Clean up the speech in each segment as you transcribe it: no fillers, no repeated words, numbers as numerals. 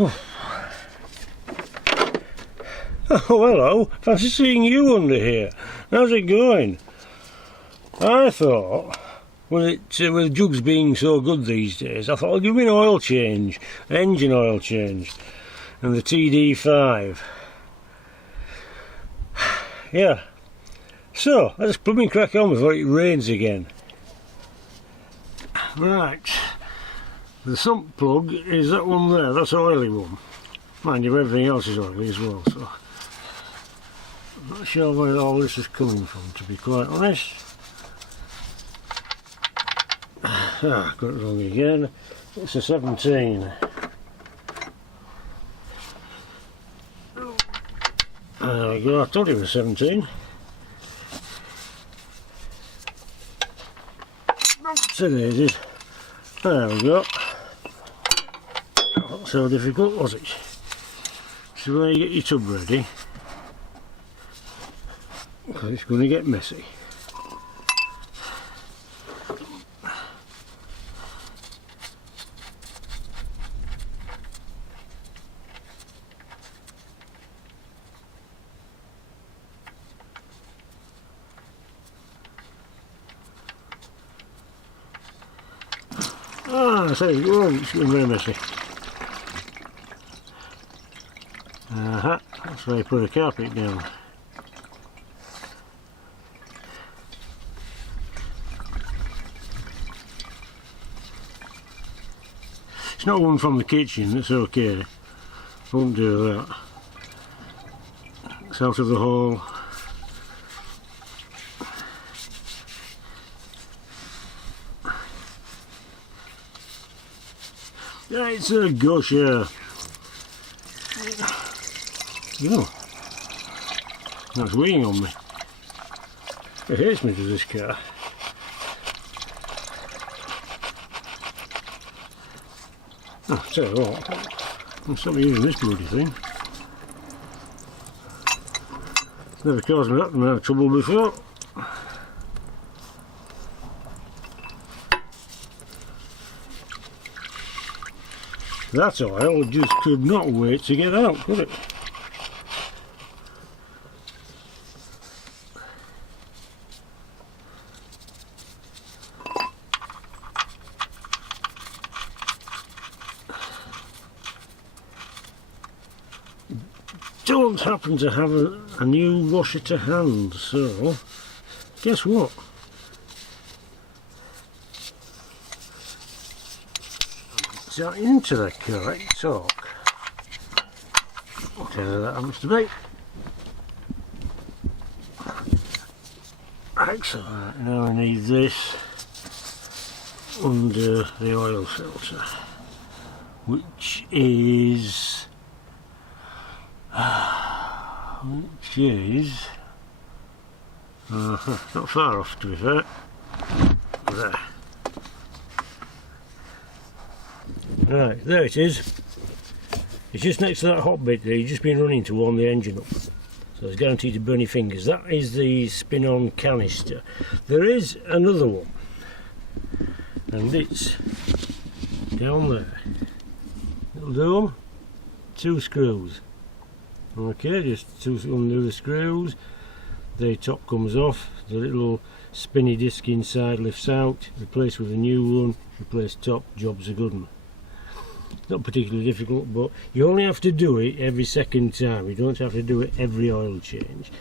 Oh, hello. Fancy seeing you under here. How's it going? I thought, with Jugs being so good these days, I thought I'll give me an oil change, engine oil change, and the TD5. Yeah. So, let's blooming crack on before it rains again. Right. The sump plug is that one there, that's an oily one. Mind you, everything else is oily as well, so I'm not sure where all this is coming from, to be quite honest. Ah, got it wrong again. It's a 17. There we go, I told you it was 17. So there it is. There we go. Not so difficult, was it? So when you get your tub ready, because it's going to get messy. Ah, so it's getting very messy. That's where you put a carpet down. It's not one from the kitchen, that's okay. Won't do that. It's out of the hall. Yeah, it's a gusher. Oh, that's weighing on me. It hates me to this car. Oh, tell you what, I'll stop using this bloody thing. It's never caused me that much trouble before. That oil just could not wait to get out, could it? Don't happen to have a new washer to hand, so guess what? So into the correct torque. Whatever that happens to be. Excellent. Now I need this under the oil filter, which is not far off, to be fair. There. Right, there it is. It's just next to that hot bit there you've just been running to warm the engine up. So it's guaranteed to burn your fingers. That is the spin-on canister. There is another one, and it's down there. Little dome, 2 screws. Okay, just undo the screws. The top comes off, the little spinny disc inside lifts out, replace with a new one, replace top, job's a good one. Not particularly difficult, but you only have to do it every second time. You don't have to do it every oil change,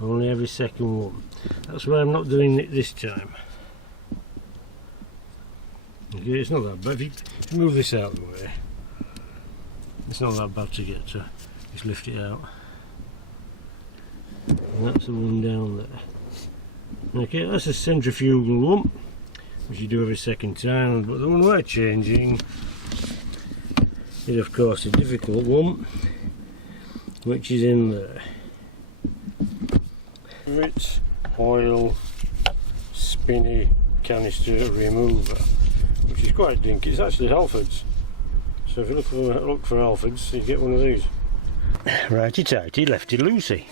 only every second one. That's why I'm not doing it this time. Okay, it's not that bad. If you move this out of the way, it's not that bad to get to. Just lift it out. And that's the one down there. Okay, that's a centrifugal one, which you do every second time, but the one we're changing is of course a difficult one, which is in there. It's oil spinny canister remover, which is quite dinky. It's actually Halfords, so if you look for Halfords, you get one of these. Righty tighty, lefty loosey.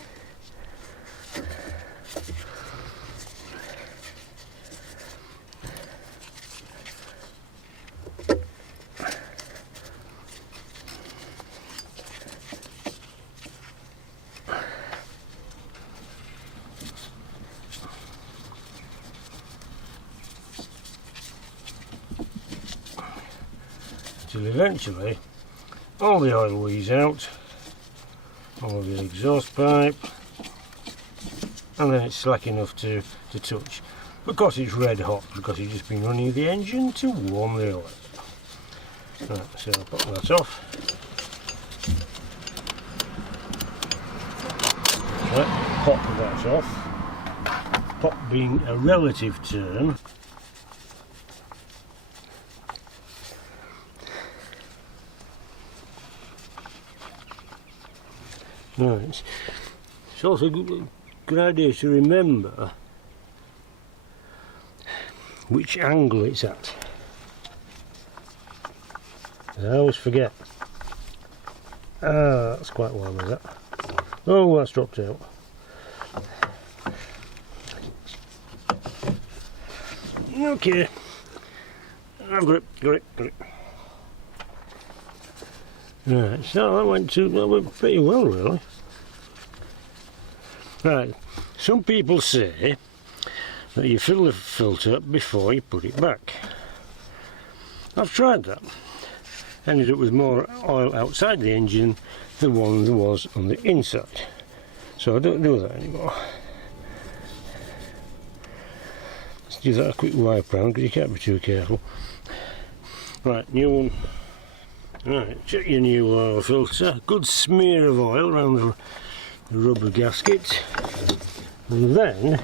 till eventually all the oil wheeze out, all of the exhaust pipe, and then it's slack enough to touch. Of course it's red hot because you've just been running the engine to warm the oil. Right, so I'll pop that off. Right, pop that off. Pop being a relative term. Right. It's also a good idea to remember which angle it's at. I always forget. Ah, that's quite warm, is that? Oh, that's dropped out. Okay. I've got it. Right, so that went pretty well, really. Right, some people say that you fill the filter before you put it back. I've tried that. Ended up with more oil outside the engine than one there was on the inside. So I don't do that anymore. Let's give that a quick wipe round because you can't be too careful. Right, new one. Right, check your new oil filter. Good smear of oil around the rubber gasket. And then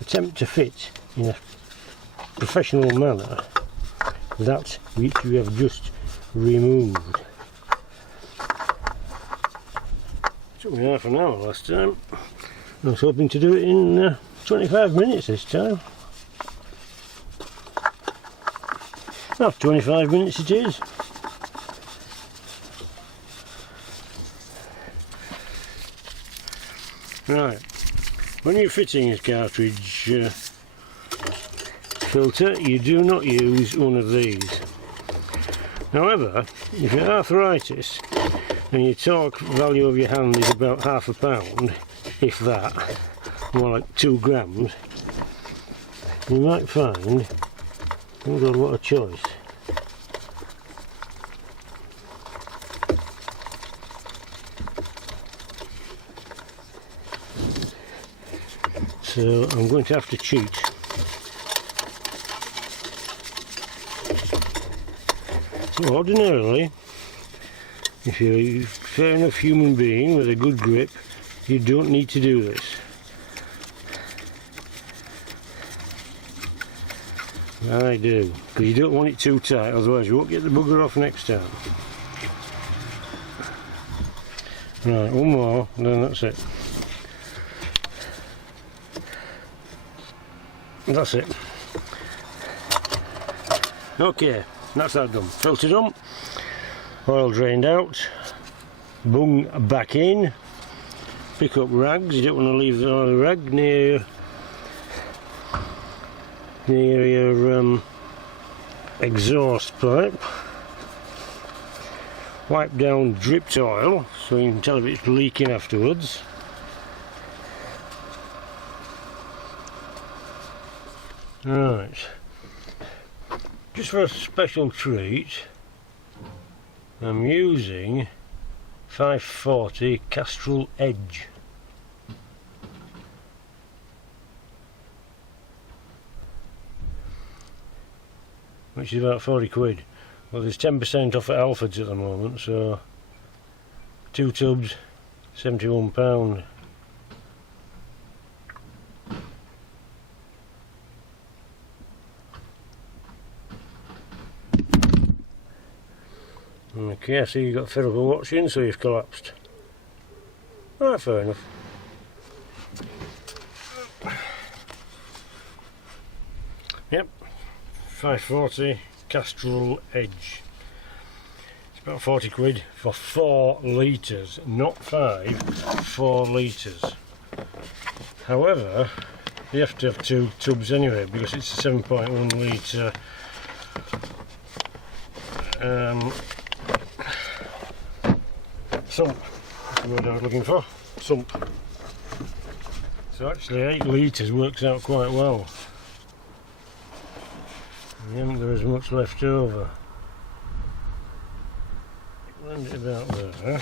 attempt to fit in a professional manner that which we have just removed. Took me half an hour last time. I was hoping to do it in 25 minutes this time. Oh, 25 minutes it is. Right, when you're fitting a cartridge filter, you do not use one of these. However, if you have arthritis and your torque value of your hand is about ½ pound, if that, more like 2 grams, you might find, oh God, what a choice. So I'm going to have to cheat. So ordinarily, if you're a fair enough human being with a good grip, you don't need to do this. I do, because you don't want it too tight, otherwise you won't get the bugger off next time. Right, one more, and then that's it. That's it. Okay, that's that done. Filter done, oil drained out, bung back in, pick up rags. You don't want to leave the oil rag near your exhaust pipe. Wipe down dripped oil so you can tell if it's leaking afterwards. Right, just for a special treat, I'm using 540 Castrol Edge. Which is about 40 quid. Well, there's 10% off at Alfred's at the moment, so 2 tubs, £71. Okay, I see you got fed up with watching, so you've collapsed. Alright, fair enough. Yep, 540 Castrol Edge. It's about 40 quid for 4 litres, not 5, 4 litres. However, you have to have 2 tubs anyway because it's a 7.1 litre sump. That's the word I was looking for. Sump. So actually 8 litres works out quite well. There isn't much left over. find it about there.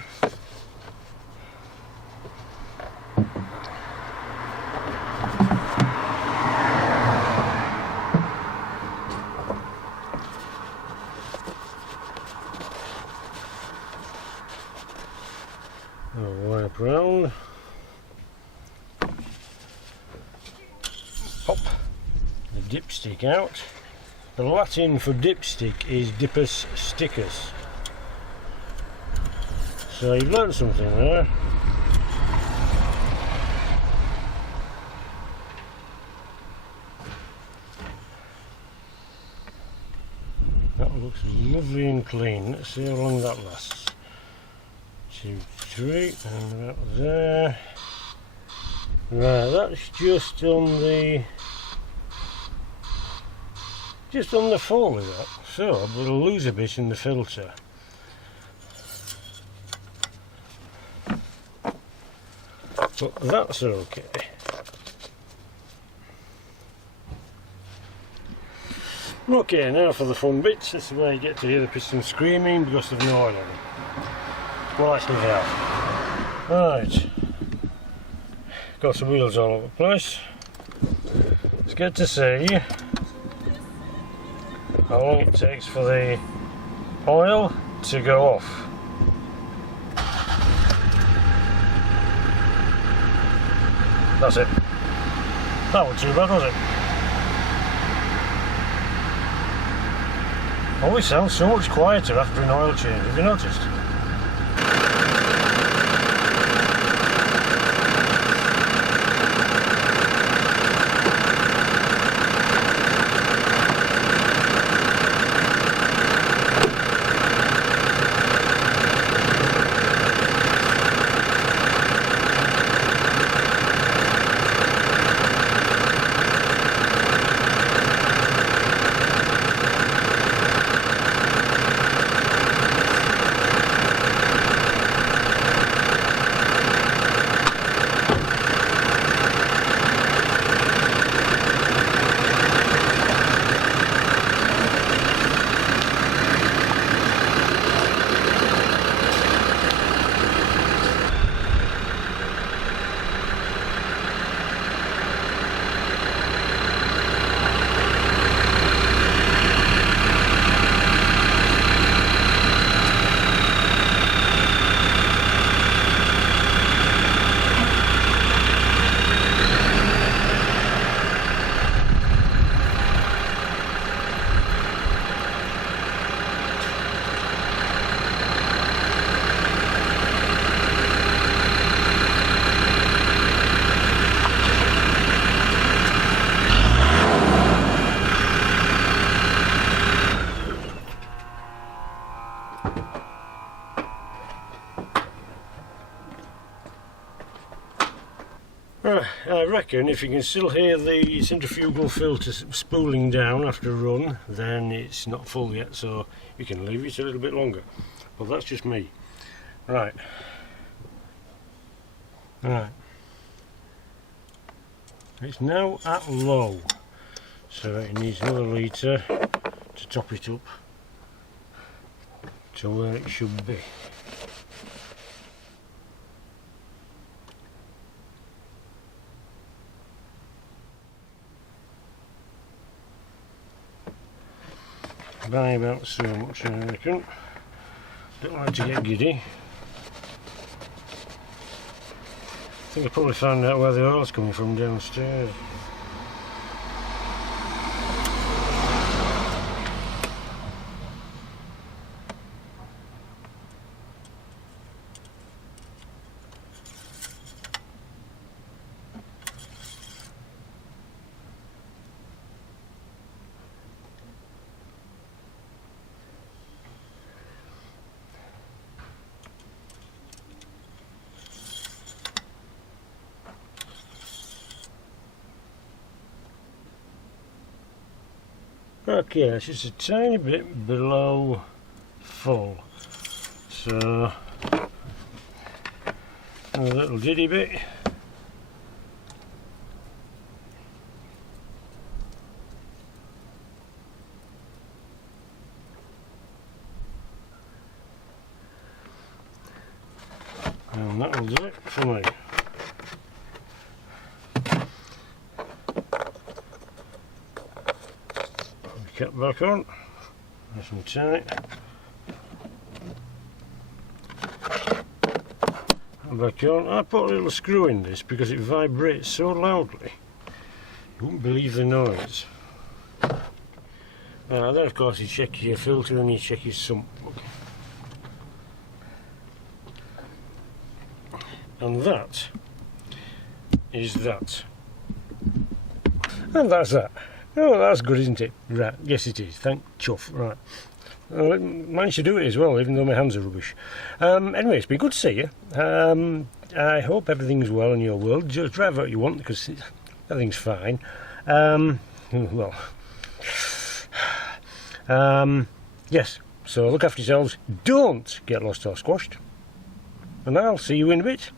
I'll wipe round. Pop the dipstick out. The Latin for dipstick is dippus stickers. So you've learned something there. That looks lovely and clean. Let's see how long that lasts. 2, 3, and about there. Right, that's just on the full of that. So we'll lose a bit in the filter. But that's okay. Okay, now for the fun bits. This is where you get to hear the piston screaming because of no oil on it. Well, actually they have. Right. Got some wheels all over the place. It's good to see how long it takes for the oil to go off. That's it. That wasn't too bad, was it? Always sounds so much quieter after an oil change, have you noticed? I reckon if you can still hear the centrifugal filter spooling down after a run, then it's not full yet, so you can leave it a little bit longer. But that's just me. Right. It's now at low, so it needs another litre to top it up to where it should be. By about so much, I reckon. Don't like to get giddy. I think I probably found out where the oil's coming from downstairs. Okay, it's just a tiny bit below full, so a little diddy bit. And that'll do it for me. Cap back on, nice and tight. And back on. I put a little screw in this because it vibrates so loudly. You wouldn't believe the noise. Then of course you check your filter and you check your sump plug. And that is that. And that's that. Oh, that's good, isn't it? Right, yes it is. Thank chuff. Right. I managed to do it as well, even though my hands are rubbish. Anyway, it's been good to see you. I hope everything's well in your world. Just drive what you want because everything's fine. Yes, so look after yourselves. Don't get lost or squashed. And I'll see you in a bit.